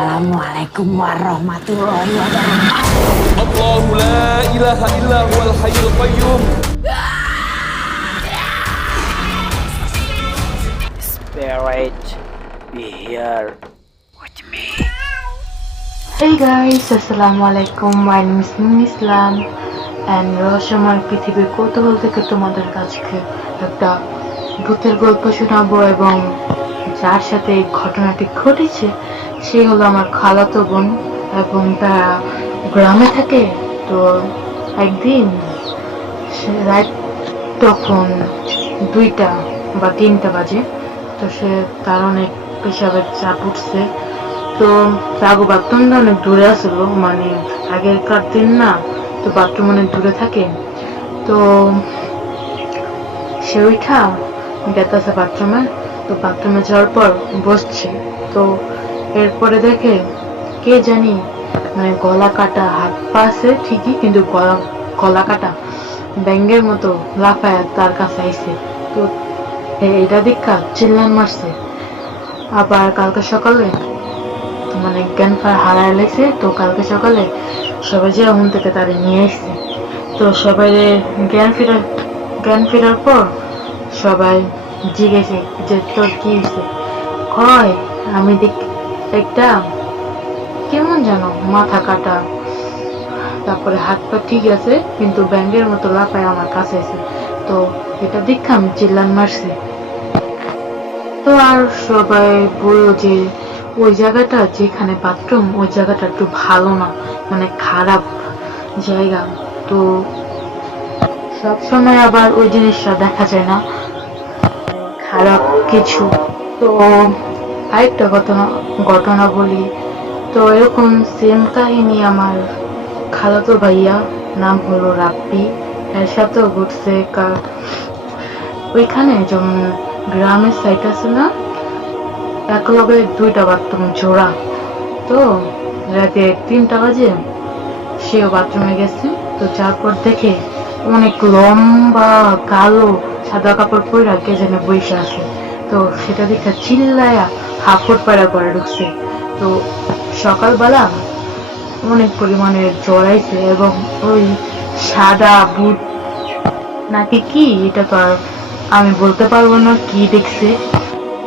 Assalamualaikum warahmatullahi wabarakatuh. Allahu la ilaha illa huwal hayyul qayyum. Spirit, be here with me. Hey guys, Assalamualaikum. My name is Noon Islam and রহস্যময় পৃথিবীর কৌতূহল থেকে তোমাদের কাছে একটা ভূতের গল্প শোনাবো এবং যার সাথে এই ঘটনাটি ঘটেছে সে হলো আমার খালাতো বোন এবং তারা গ্রামে থাকে। তো একদিন সে রাত তখন দুইটা বা তিনটা বাজে, তো সে তার অনেক পেশাবের চাপ উঠছে। তো তাগো বাথরুমটা অনেক দূরে আসলো মানে আগেরকার দিন না, তো বাথরুম অনেক দূরে থাকে। তো সে ওইটা গেতাছে বাথরুমে, তো বাথরুমে যাওয়ার পর বসছে। তো এরপরে দেখে, কে জানি মানে গলা কাটা, হাত পা আছে ঠিকই, কিন্তু গলা কাটা ব্যাঙ্গের মতো লাফায় তার কাছে আইছে। তো এটা দেখা চিল্লান মারছে। আবার কালকে সকালে মানে জ্ঞান হারায় লেছে তো কালকে সকালে সবাই যে হুন থেকে তারে নিয়ে এসছে তো সবাই জ্ঞান ফেরার জ্ঞান ফেরার পর সবাই জিজ্ঞেসে যে তোর কি হয়েছে কয়, আমি দেখ একটা, কেমন জানো, মাথা কাটা। তারপরে হাত পা ঠিক আছে, কিন্তু ব্যাঙ্গের মতো লাফায় আমার কাছে এসে। তো এটা দেখে আমি চিল্লান মারছি। তো আর সবাই বলল যে, ওই জায়গাটা যেখানে বাথরুম ওই জায়গাটা একটু ভালো না মানে খারাপ জায়গা। তো সব সময় আবার ওই জিনিসটা দেখা যায় না। খারাপ কিছু। তো আরেকটা ঘটনা ঘটনা বলি। তো এরকম সেম কাহিনী আমার খালাতো ভাইয়া, নাম হলো রাপ্পি এর সাথেও ঘটছে ওইখানে যেমন গ্রামের সাইড আছে না এক লগে দুইটা বাথরুম জোড়া। তো রাতে তিনটা বাজে, সেও বাথরুমে গেছে। তো যারপর দেখে অনেক লম্বা, কালো সাদা কাপড় পরে কে যেন বসে আছে। তো সেটা দেখে চিল্লায়া হাফুট পাড়া করে ঢুকছে। তো সকালবেলা অনেক পরিমাণে জড়াইছে এবং ওই সাদা বুট নাকি কি, এটা তো আর আমি বলতে পারব না কি দেখছে।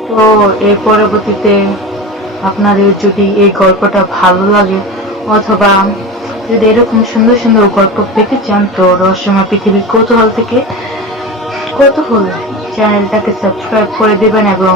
তো এর পরবর্তীতে আপনাদের যদি এই গল্পটা ভালো লাগে, অথবা যদি এরকম সুন্দর সুন্দর গল্প পেতে চান, তো রহস্যময় পৃথিবীর কৌতূহল থেকে কৌতূহল চ্যানেলটাকে সাবস্ক্রাইব করে দেবেন এবং